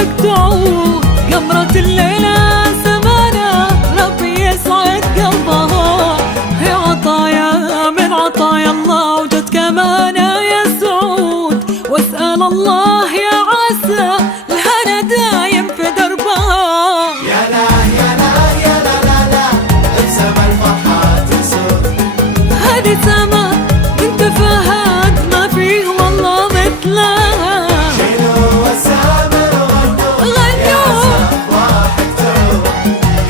أفراحك تعود، قمرة الليلة سمانة ربي يسعد قلبها، هي عطايا من عطايا الله وجد كمانة يا سعود، واسأل الله يا عسى الهنا دايم في دربها. يا لا يا لا يا لا لا لا بسما الفرحة تسود، هذه سما بنت فهد ما فيه والله مثلها، شيلوا والسامر وغنوا يا عسى أفراحك تعود،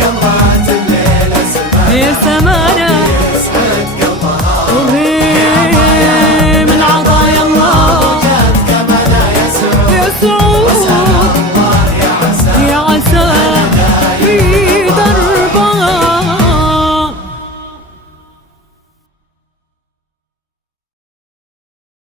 قمرة الليلة سمانة يا سما